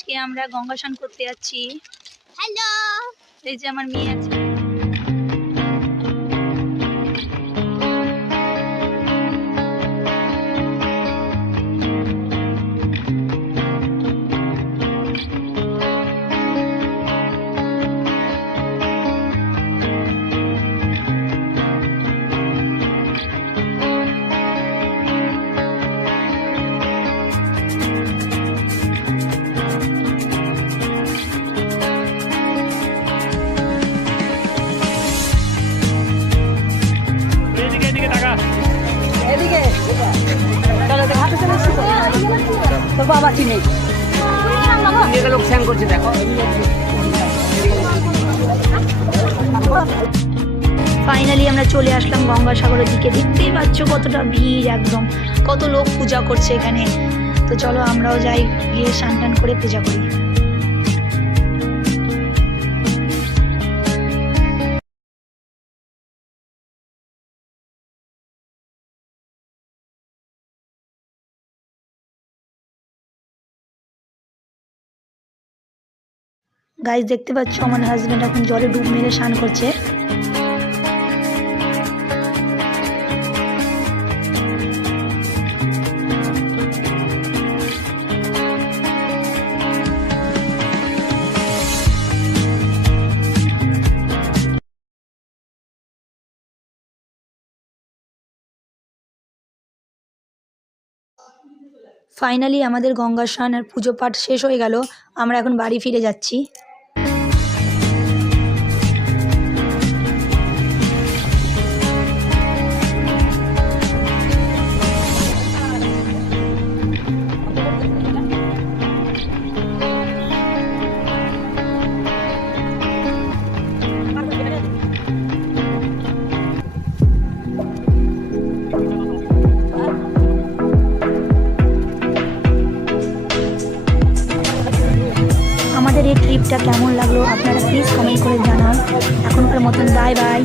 আজকে আমরা গঙ্গা স্নান করতে যাচ্ছি। হ্যালো, এই যে আমার মেয়ে আছে। ফাইনালি আমরা চলে আসলাম গঙ্গাসাগরের দিকে। দেখতেই পাচ্ছ কতটা ভিড়, একদম কত লোক পূজা করছে এখানে। তো চলো আমরাও যাই, গিয়ে স্নান টান করে পূজা করি। গাইস দেখতে পাচ্ছ আমার হাজবেন্ড এখন জলে ডুব মেরে স্নান করছে। ফাইনালি আমাদের গঙ্গা স্নান আর পুজো পাঠ শেষ হয়ে গেল। আমরা এখন বাড়ি ফিরে যাচ্ছি। আমাদের এই ট্রিপটা কেমন লাগলো আপনারা প্লিজ কমেন্ট করে জানান। এখনকার মতন বাই বাই।